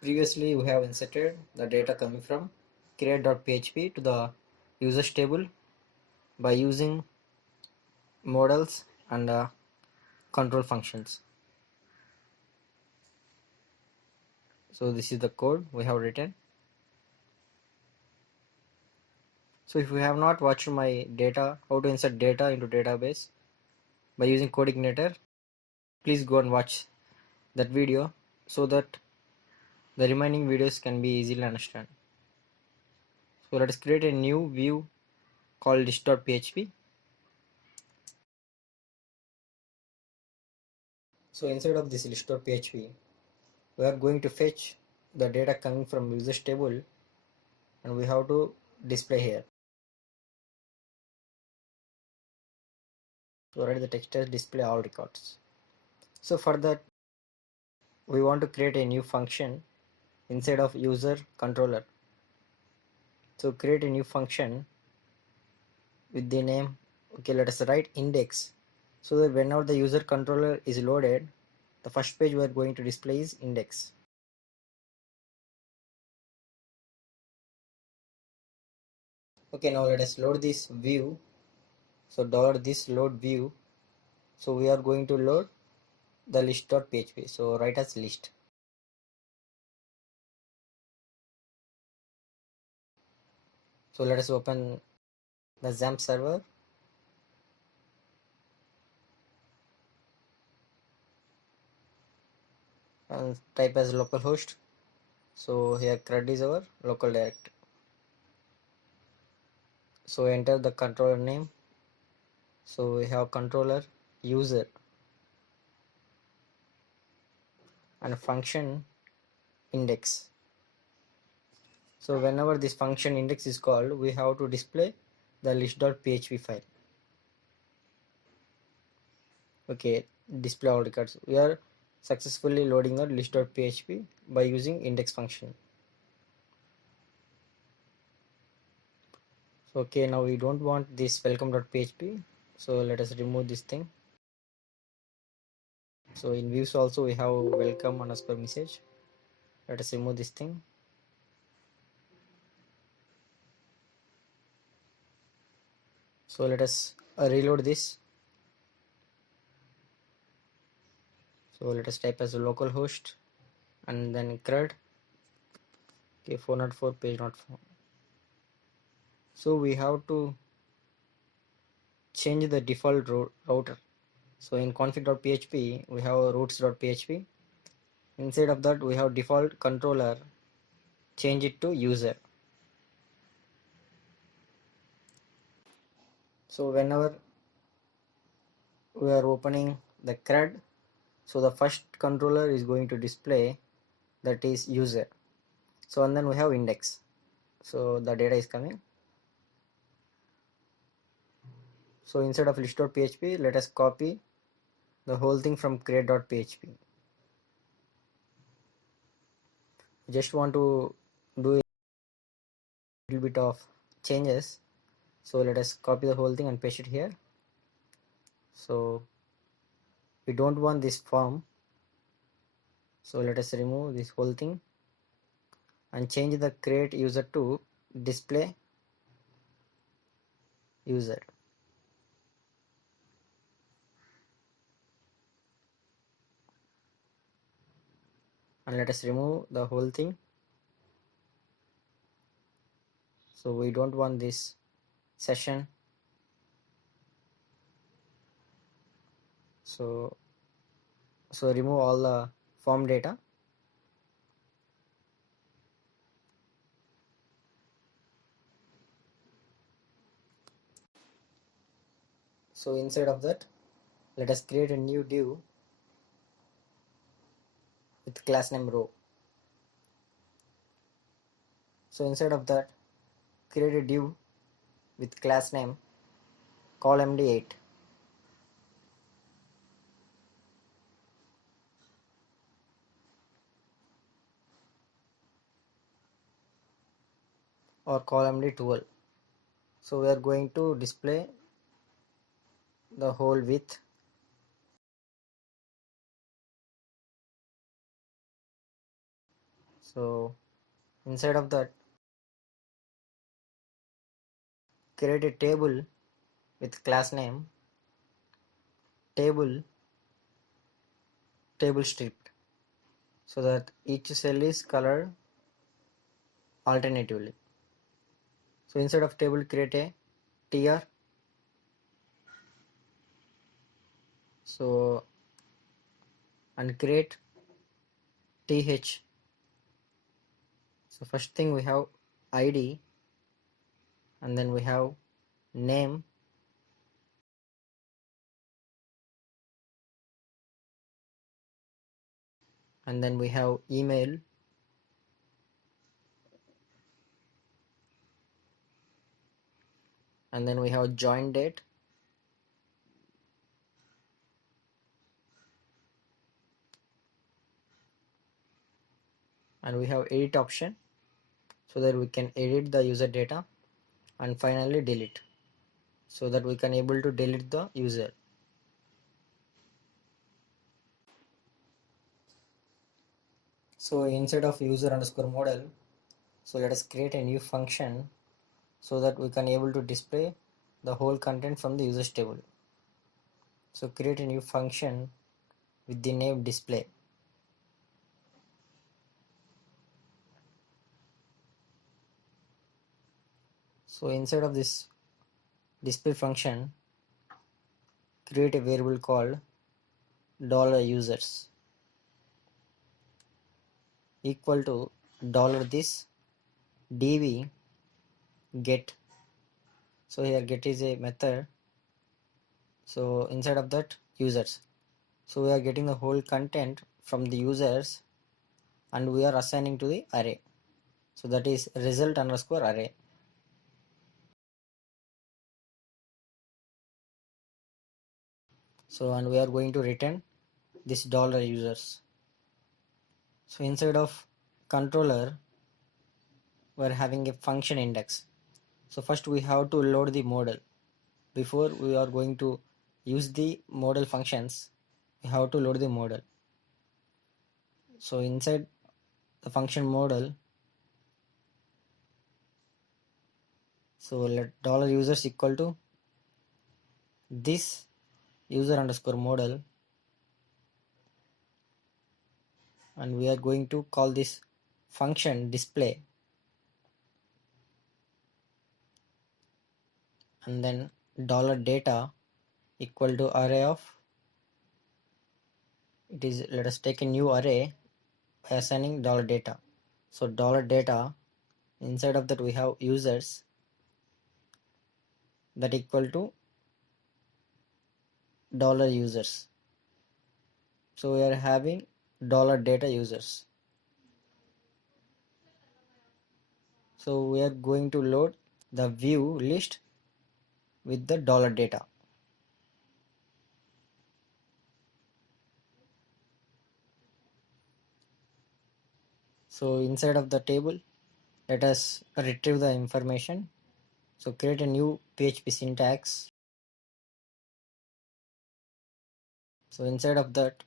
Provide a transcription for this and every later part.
Previously, we have inserted the data coming from create.php to the users table by using models and control functions. So this is the code we have written. So if you have not watched my how to insert data into database by using Codeigniter, please go and watch that video so that the remaining videos can be easily understood. So let us create a new view called list.php. So inside of this list.php, we are going to fetch the data coming from users table and we have to display here. So write the text as display all records. So for that, we want to create a new function inside of user controller. So create a new function with the name, okay, let us write index, so that whenever the user controller is loaded, the first page we are going to display is index. Okay, now let us load this view. So $this load view. So we are going to load the list.php. So write as list. So let us open the XAMPP server. And type as localhost. So here CRUD is our local directory. So enter the controller name. So we have controller user and function index. So whenever this function index is called, we have to display the list.php file. Okay, display all records. We are successfully loading our list.php by using index function. So okay, now we don't want this welcome.php, so let us remove this thing. So in views also we have welcome underscore message. Let us remove this thing. So let us reload this. So let us type as a localhost and then CRUD. Okay, 404 page not found. So we have to change the default router. So in config.php we have routes.php. Inside of that we have default controller, change it to user. So whenever we are opening the CRUD, so the first controller is going to display that is user. So and then we have index. So the data is coming. So instead of list.php, let us copy the whole thing from create.php. Just want to do a little bit of changes. So let us copy the whole thing and paste it here. So we don't want this form. So let us remove this whole thing and change the create user to display user. And let us remove the whole thing. So we don't want this session. So remove all the form data. So inside of that, let us create a new div with class name row. So inside of that, create a div with class name colMD8. Or colMD12. So we are going to display the whole width. So inside of that, create a table with class name table strip, so that each cell is colored alternatively. So inside of table, create a tr. So and create th. So first thing we have id, and then we have name, and then we have email, and then we have join date, and we have edit option, so that we can edit the user data, and finally delete, so that we can able to delete the user. So inside of user underscore model, so let us create a new function, so that we can able to display the whole content from the users table. So create a new function with the name display. So inside of this display function, create a variable called $users equal to $this dv get. So here get is a method, so inside of that users, so we are getting the whole content from the users, and we are assigning to the array, so that is result underscore array. So and we are going to return this $users. So inside of controller, we are having a function index. So first we have to load the model. Before we are going to use the model functions, we have to load the model. So inside the function model, so let $users equal to this user underscore model, and we are going to call this function display, and then $data equal to array of, it is, let us take a new array by assigning $data. So $data, inside of that we have users, that equal to $users. So we are having $data users. So we are going to load the view list with the $data. So inside of the table, let us retrieve the information. So create a new PHP syntax. So inside of that,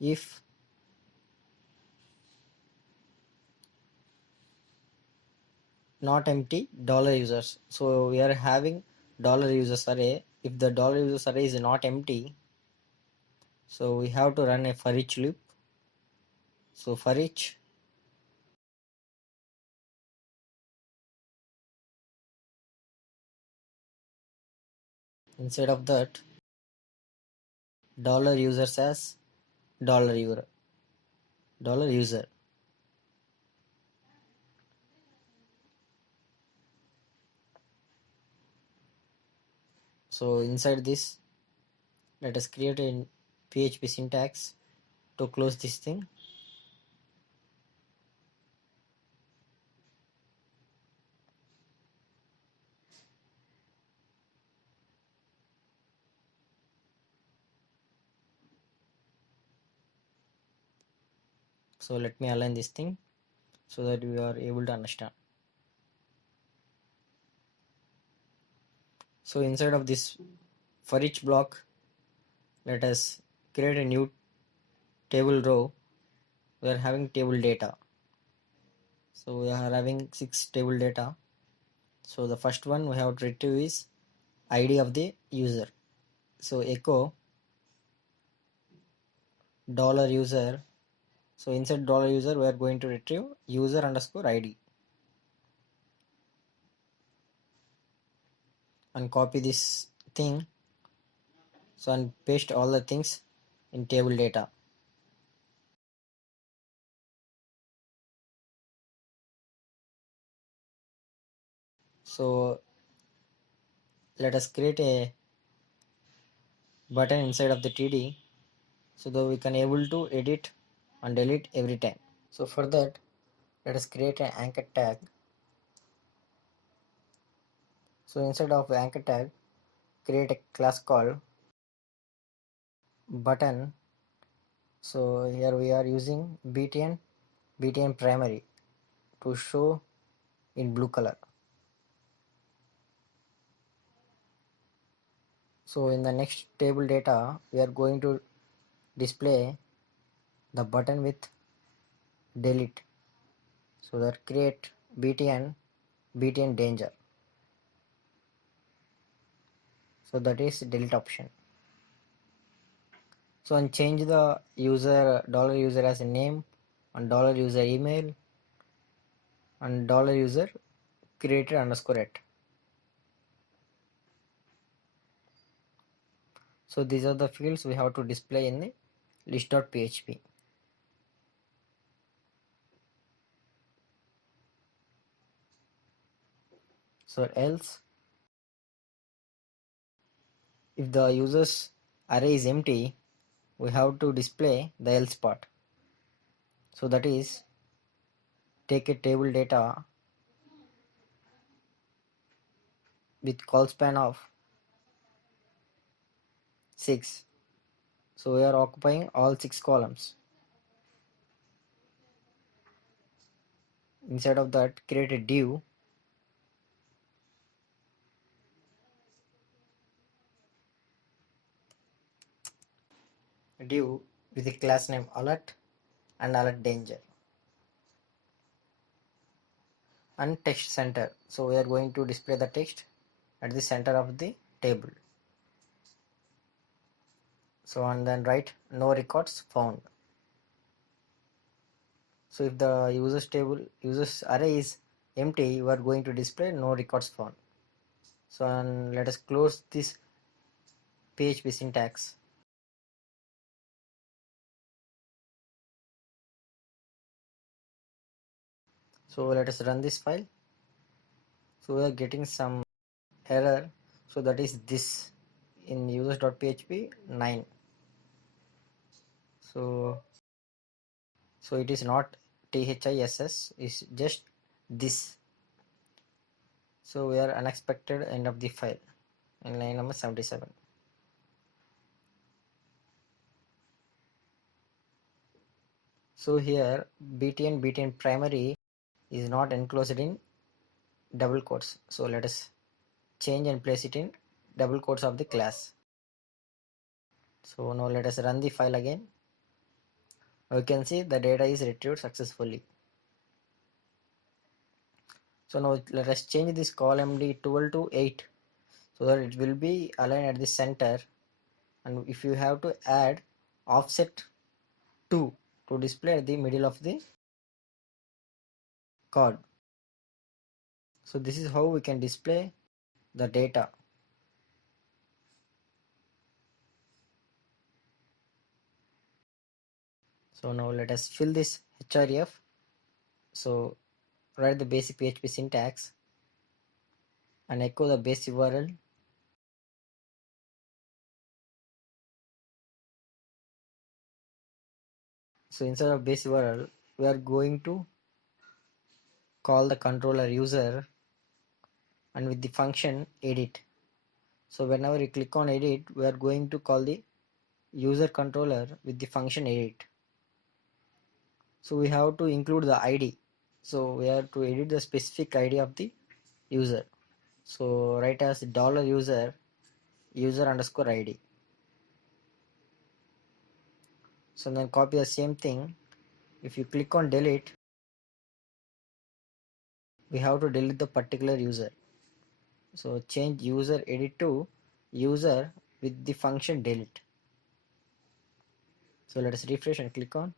if not empty $users. So we are having $users array. If the $users array is not empty, so we have to run a for each loop. So for each inside of that, $users as $user. $user. So inside this, let us create a PHP syntax to close this thing. So let me align this thing, so that we are able to understand. So inside of this for each block, let us create a new table row, we are having table data. So we are having 6 table data. So the first one we have to retrieve is ID of the user. So echo $user. So inside $user we are going to retrieve user underscore ID and copy this thing. So and paste all the things in table data. So let us create a button inside of the TD so that we can able to edit and delete every time. So for that, let us create an anchor tag. So inside of anchor tag, create a class called button. So here we are using btn primary to show in blue color. So in the next table data, we are going to display the button with delete. So that create btn danger. So that is delete option. So and change the user $user as a name and $user email and $user created underscore at. So these are the fields we have to display in the list.php. So else, if the user's array is empty, we have to display the else part. So that is, take a table data with call span of 6. So we are occupying all 6 columns. Instead of that, create a div with a class name alert and alert danger and text center. So we are going to display the text at the center of the table. So and then write no records found. So if the users array is empty, we are going to display no records found. So and let us close this PHP syntax. So let us run this file. So we are getting some error. So that is this in users.php 9. So it is not THISS, is just this. So we are unexpected end of the file in line number 77. So here btn primary is not enclosed in double quotes. So let us change and place it in double quotes of the class. So now let us run the file again. We can see the data is retrieved successfully. So now let us change this column D12 to 8 so that it will be aligned at the center, and if you have to add offset 2 to display at the middle of the card. So this is how we can display the data. So now let us fill this href. So write the basic PHP syntax and echo the base URL. So instead of base URL, we are going to call the controller user and with the function edit. So whenever you click on edit, we are going to call the user controller with the function edit. So we have to include the ID. So we have to edit the specific ID of the user. So write as $user user underscore ID. So then copy the same thing. If you click on delete, we have to delete the particular user. So change user edit to user with the function delete. So let us refresh and click on.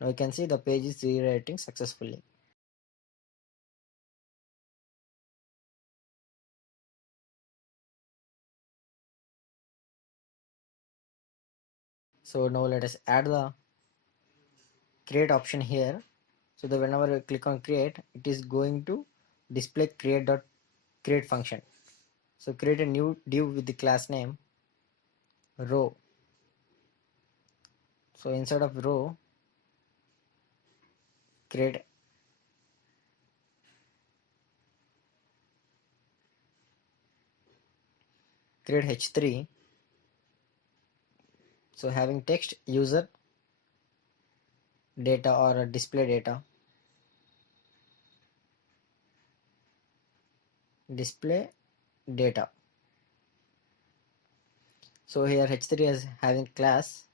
Now you can see the page is rewriting successfully. So now let us add the create option here. So that whenever you click on create, it is going to display create function. So create a new div with the class name row. So inside of row, create h3. So having text user data or display data, display data. So here h3 is having class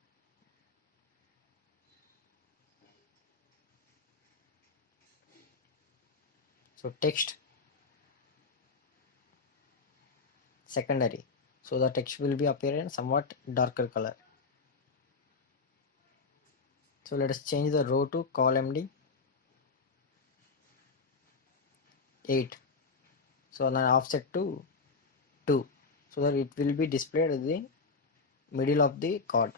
so text secondary. So the text will be appear in somewhat darker color. So let us change the row to column 8. So then offset to 2, so that it will be displayed at the middle of the card.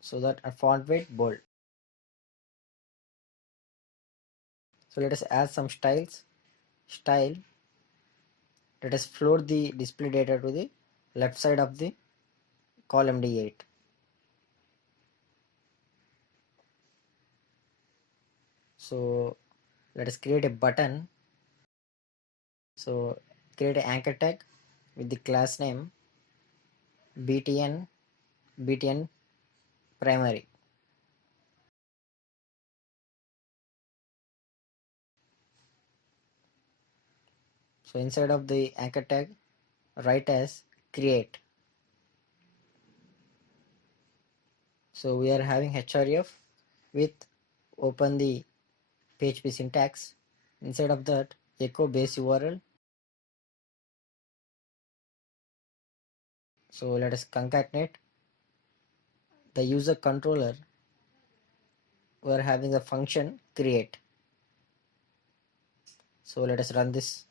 So that a font weight bold. So let us add some style. Let us float the display data to the left side of the column D8. So let us create a button. So create an anchor tag with the class name btn primary. So inside of the anchor tag, write as create. So we are having href with open the PHP syntax. Inside of that, echo base URL. So let us concatenate the user controller. We are having a function create. So let us run this.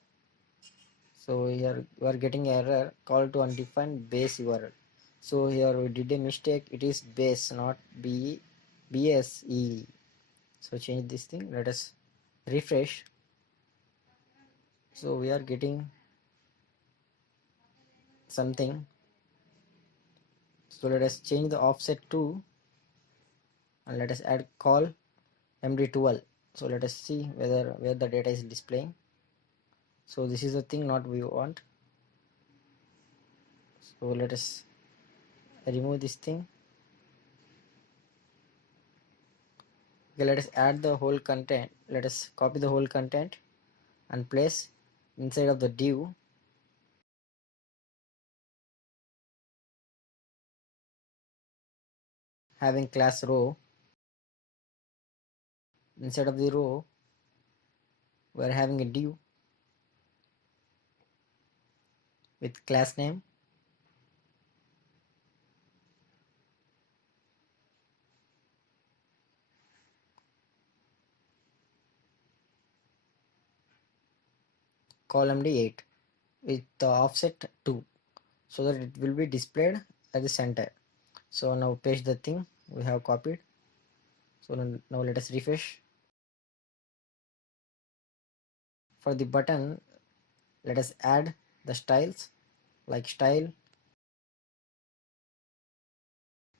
So here we are getting error call to undefined base URL. So here we did a mistake. It is base, not BSE. So change this thing. Let us refresh. So we are getting something. So let us change the offset to, and let us add call md12. So let us see where the data is displaying. So this is the thing not we want. So let us remove this thing. Okay, let us add the whole content. Let us copy the whole content and place inside of the div. Having class row. Inside of the row, we are having a div with class name column D8 with the offset 2, so that it will be displayed at the center. So now paste the thing we have copied. So now let us refresh. For the button, let us add the styles like style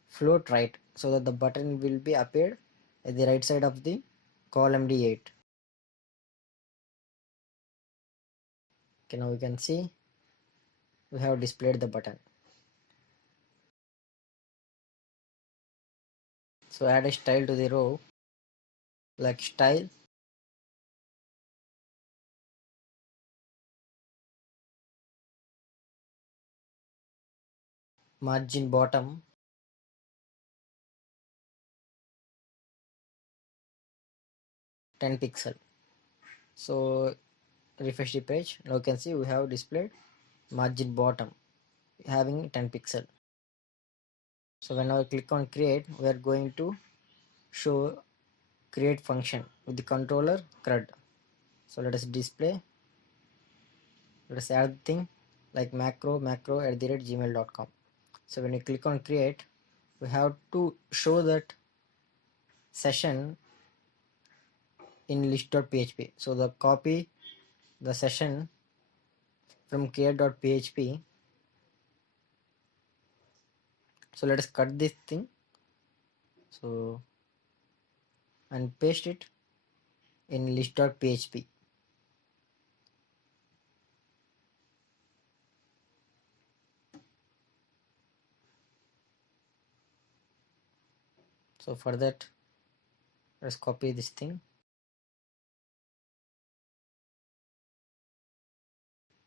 float right, so that the button will be appeared at the right side of the column D8. Okay, now we can see we have displayed the button. So add a style to the row like style margin bottom 10 pixel. So refresh the page. Now you can see we have displayed margin bottom having 10 pixel. So when I click on create, we are going to show create function with the controller CRUD. So let us display, let us add the thing like macro at the rate gmail.com. So when you click on create, we have to show that session in list.php. So the copy the session from create.php. So let us cut this thing, so and paste it in list.php. So for that, let's copy this thing.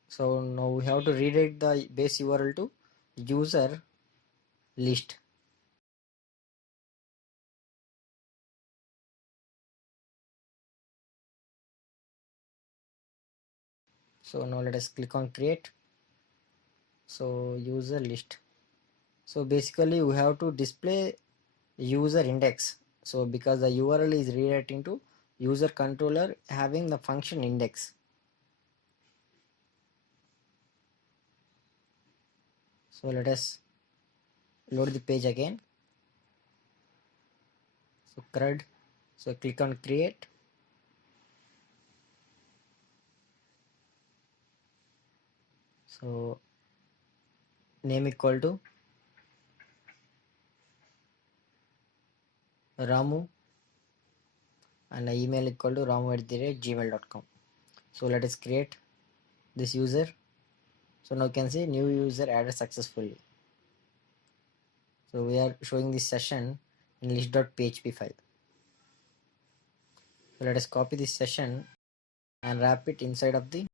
So now we have to redirect the base URL to user list. So now let us click on create. So user list. So basically we have to display user index. So because the URL is redirecting to user controller having the function index. So let us load the page again. So CRUD. So click on create. So name equal to Ramu and the email equal to ramu@gmail.com. So let us create this user. So now you can see new user added successfully. So we are showing this session in list.php file. So let us copy this session and wrap it inside of the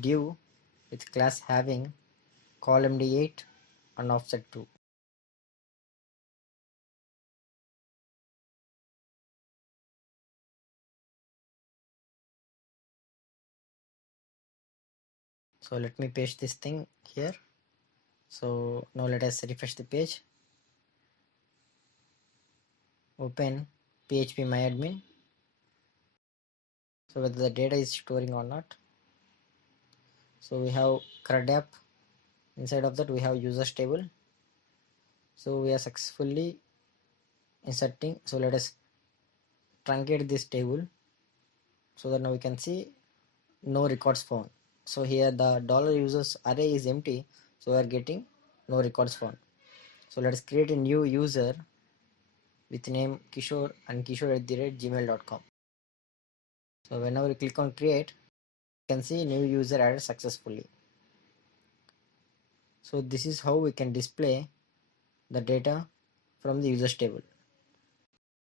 div with class having column_d8 and offset 2. So let me paste this thing here. So now let us refresh the page. Open phpMyAdmin. So whether the data is storing or not. So we have CRUD app. Inside of that we have users table. So we are successfully inserting. So let us truncate this table so that now we can see no records found. So here the $users array is empty, so we are getting no records found. So let us create a new user with name Kishore and kishore@gmail.com. So whenever we click on create, you can see new user added successfully. So this is how we can display the data from the users table.